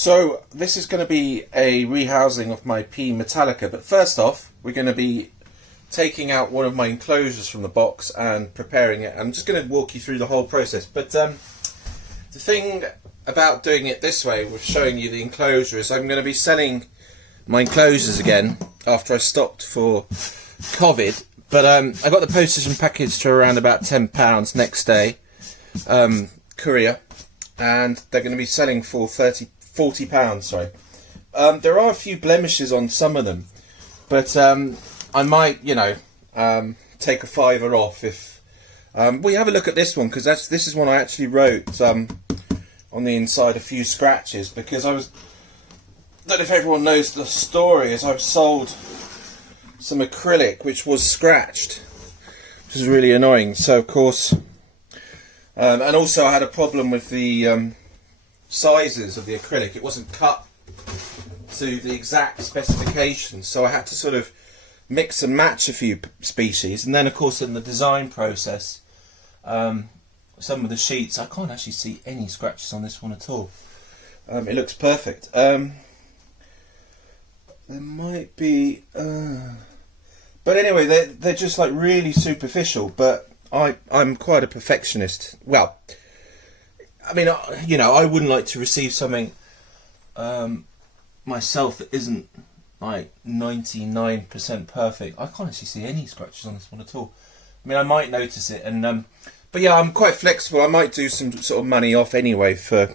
So this is going to be a rehousing of my P Mettalica, but first off we're going to be taking out one of my enclosures from the box and preparing it. I'm just going to walk you through the whole process, but the thing about doing it this way with showing you the enclosure is I'm going to be selling my enclosures again after I stopped for COVID, but I got the postage and package to around about £10 next day, courier, and they're going to be selling for £40, sorry. There are a few blemishes on some of them, but I might, take a fiver off if we have a look at this one, because this is one I actually wrote on the inside a few scratches, because I don't know if everyone knows the story, is I've sold some acrylic which was scratched, which is really annoying. So of course, and also I had a problem with the sizes of the acrylic. It wasn't cut to the exact specifications, so I had to sort of mix and match a few species. And then of course in the design process, some of the sheets, I can't actually see any scratches on this one at all. It looks perfect. There might be, but anyway, they're just like really superficial. But I'm quite a perfectionist. Well, I mean, I wouldn't like to receive something myself that isn't like 99% perfect. I can't actually see any scratches on this one at all. I mean, I might notice it, and but yeah, I'm quite flexible. I might do some sort of money off anyway for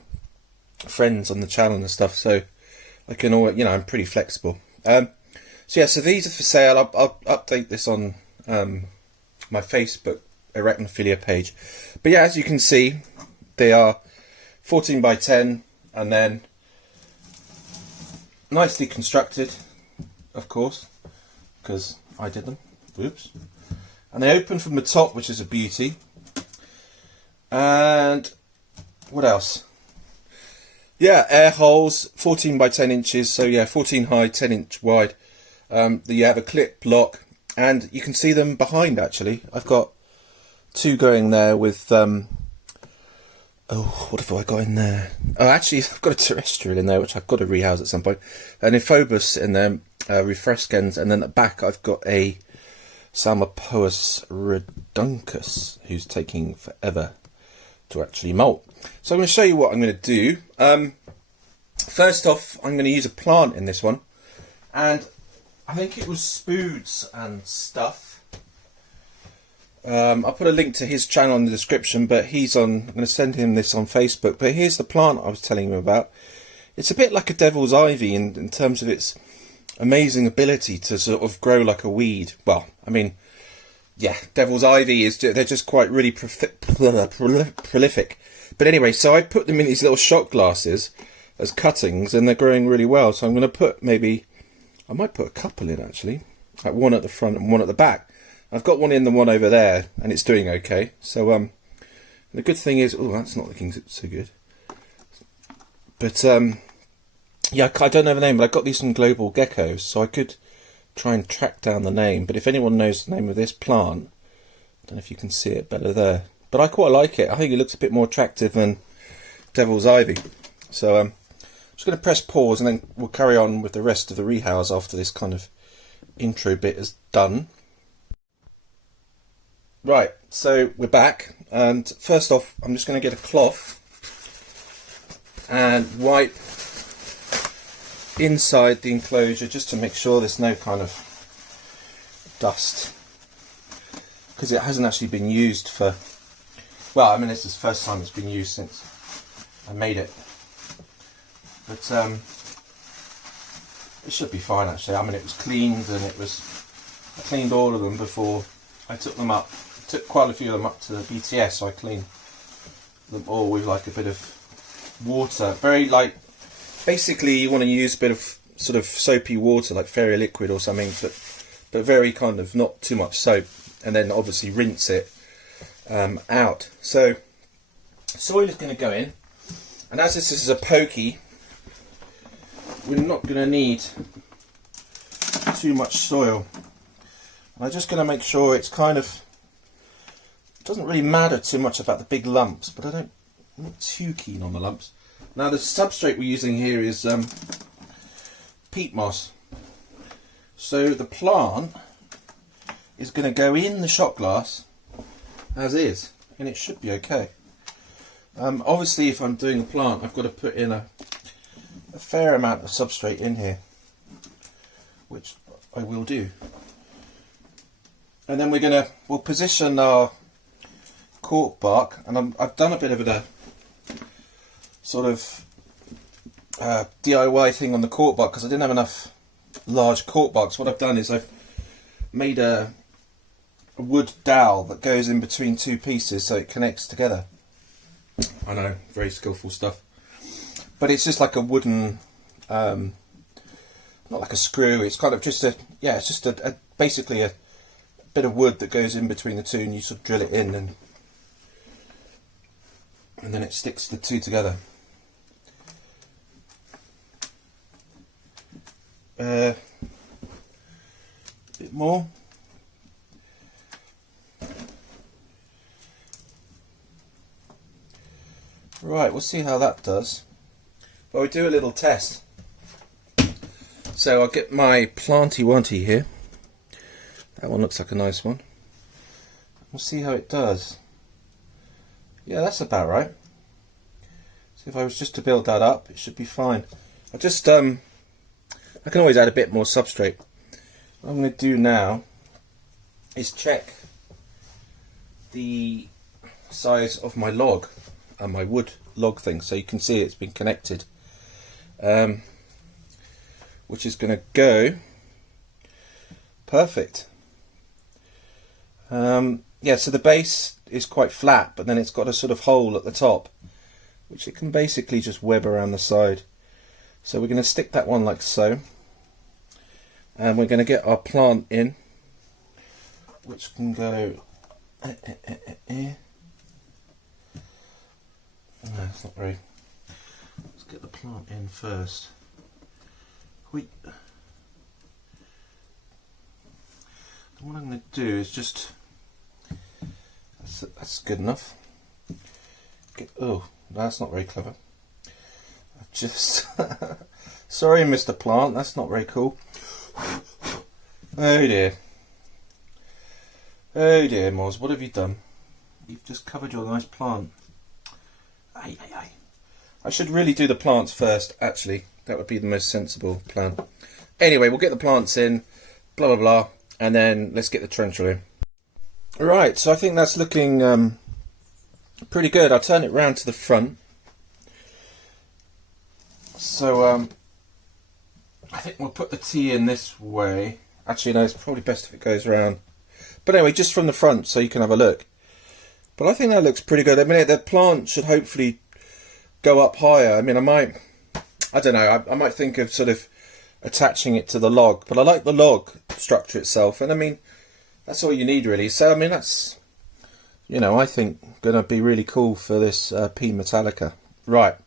friends on the channel and stuff. So I can always, I'm pretty flexible. So these are for sale. I'll update this on my Facebook Arachnophilia page. But yeah, as you can see, they are 14 by 10, and then nicely constructed, of course, because I did them. Oops. And they open from the top, which is a beauty. And what else? Yeah, air holes, 14 by 10 inches, so yeah, 14 high, 10 inch wide. You have a clip lock, and you can see them behind actually. I've got two going there with, what have I got in there? Oh, actually, I've got a terrestrial in there, which I've got to rehouse at some point. An Ephobus in there, refrescens, and then at the back I've got a Poeci reduncus, who's taking forever to actually molt. So I'm going to show you what I'm going to do. First off, I'm going to use a plant in this one, and I think it was Spoods and stuff. I'll put a link to his channel in the description, but I'm going to send him this on Facebook. But here's the plant I was telling him about. It's a bit like a devil's ivy in terms of its amazing ability to sort of grow like a weed. Well, I mean, yeah, devil's ivy they're just quite really prolific. But anyway, so I put them in these little shot glasses as cuttings, and they're growing really well. So I'm going to put I might put a couple in actually, like one at the front and one at the back. I've got one in the one over there, and it's doing okay. So the good thing is, oh, that's not looking so good. But yeah, I don't know the name, but I got these from Global Geckos, so I could try and track down the name. But if anyone knows the name of this plant, I don't know if you can see it better there. But I quite like it. I think it looks a bit more attractive than devil's ivy. So I'm just going to press pause, and then we'll carry on with the rest of the rehouse after this kind of intro bit is done. Right, so we're back, and first off I'm just going to get a cloth and wipe inside the enclosure just to make sure there's no kind of dust, because it hasn't actually been used for, well, I mean, this is the first time it's been used since I made it, but it should be fine actually. I mean, it was cleaned, and I cleaned all of them before I took them up. Took quite a few of them up to the BTS, so I cleaned them all with like a bit of water. Very like, basically you want to use a bit of sort of soapy water, like fairy liquid or something, but very kind of not too much soap, and then obviously rinse it out. So soil is going to go in, and as this is a Poeci, we're not going to need too much soil. I'm just going to make sure it's kind of, it doesn't really matter too much about the big lumps, but I'm not too keen on the lumps. Now the substrate we're using here is peat moss. So the plant is going to go in the shot glass as is, and it should be okay. Obviously if I'm doing a plant, I've got to put in a fair amount of substrate in here, which I will do. And then we'll position our cork bark, and I've done a bit of a sort of DIY thing on the cork bark because I didn't have enough large cork barks. What I've done is I've made a wood dowel that goes in between two pieces so it connects together. I know, very skillful stuff. But it's just like a wooden, not like a screw, it's kind of just it's just basically a bit of wood that goes in between the two, and you sort of drill it in, and then it sticks the two together. A bit more. Right, we'll see how that does. Well, we do a little test. So I'll get my planty-wanty here. That one looks like a nice one. We'll see how it does. Yeah, that's about right. So if I was just to build that up, it should be fine. I just, I can always add a bit more substrate. What I'm going to do now is check the size of my log and my wood log thing, so you can see it's been connected. Which is going to go perfect. Yeah, so the base is quite flat, but then it's got a sort of hole at the top, which it can basically just web around the side. So we're going to stick that one like so, and we're going to get our plant in, which can go. No, it's not very. Let's get the plant in first. Wait. What I'm going to do is just. That's good enough. Oh, that's not very clever. I've just. Sorry, Mr. Plant, that's not very cool. Oh dear. Oh dear, Moz, what have you done? You've just covered your nice plant. Aye, aye, aye. I should really do the plants first, actually. That would be the most sensible plan. Anyway, we'll get the plants in, blah, blah, blah, and then let's get the torrential in. Right, so I think that's looking pretty good. I'll turn it round to the front. So, I think we'll put the tea in this way. Actually, no, it's probably best if it goes around. But anyway, just from the front, so you can have a look. But I think that looks pretty good. I mean, the plant should hopefully go up higher. I mean, I don't know, I might think of sort of attaching it to the log. But I like the log structure itself. And I mean, that's all you need really. So, I mean, that's, you know, I think going to be really cool for this P Mettalica. Right,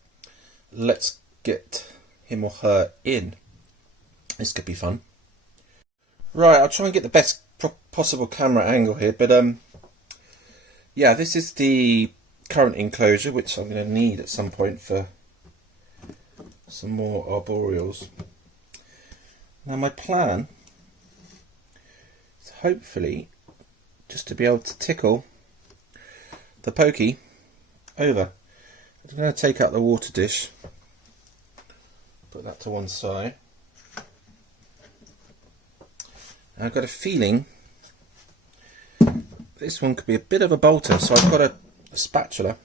let's get him or her in. This could be fun. Right, I'll try and get the best possible camera angle here. But, yeah, this is the current enclosure, which I'm going to need at some point for some more arboreals. Now my plan is hopefully just to be able to tickle the Poeci over. I'm going to take out the water dish, put that to one side. And I've got a feeling this one could be a bit of a bolter, so I've got a spatula.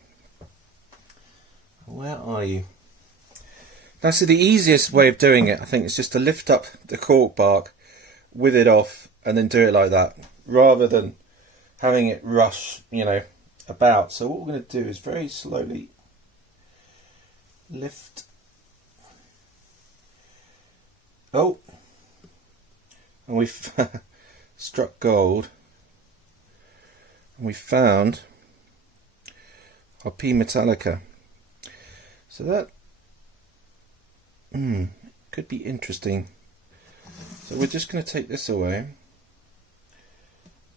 Where are you? Now, so the easiest way of doing it, I think, is just to lift up the cork bark, with it off, and then do it like that, rather than having it rush, you know, about. So what we're going to do is very slowly lift. Oh, and we've struck gold. And we found our P Mettalica. So that could be interesting. So we're just going to take this away,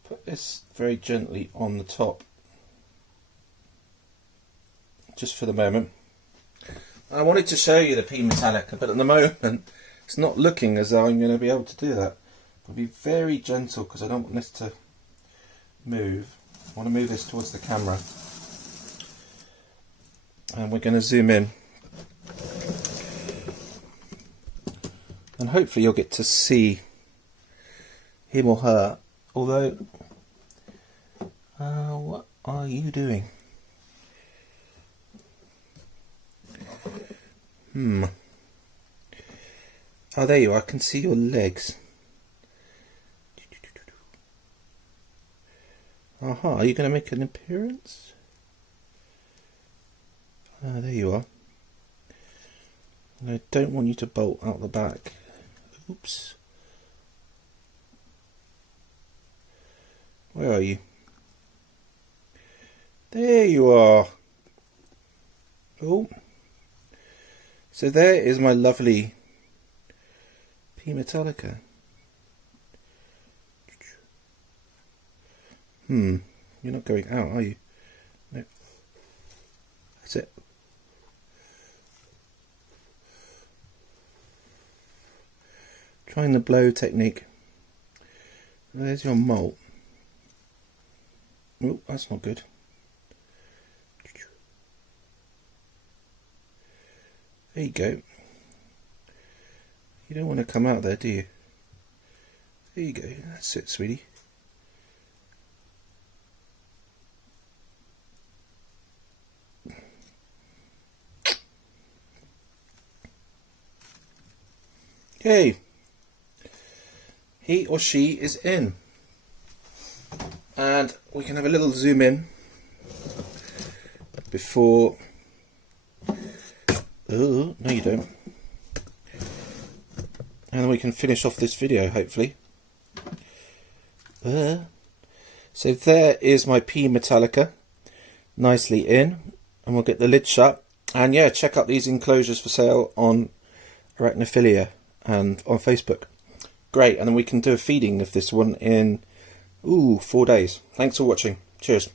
put this very gently on the top, just for the moment. I wanted to show you the P Mettalica, but at the moment it's not looking as though I'm going to be able to do that. I'll be very gentle because I don't want this to move. I want to move this towards the camera. And we're going to zoom in. And hopefully you'll get to see him or her. Although, what are you doing? Oh, there you are. I can see your legs. Aha, are you going to make an appearance? Ah, there you are. And I don't want you to bolt out the back. Oops. Where are you? There you are. Oh. So there is my lovely P Mettalica. You're not going out, are you? No. That's it. Trying the blow technique. There's your molt. Oh, that's not good. There you go. You don't want to come out there, do you? There you go. That's it, sweetie. Okay. He or she is in. And we can have a little zoom in before... Oh, no you don't. And then we can finish off this video, hopefully. So there is my P Mettalica, nicely in. And we'll get the lid shut. And yeah, check out these enclosures for sale on Arachnophilia and on Facebook. Great, and then we can do a feeding of this one in 4 days. Thanks for watching. Cheers.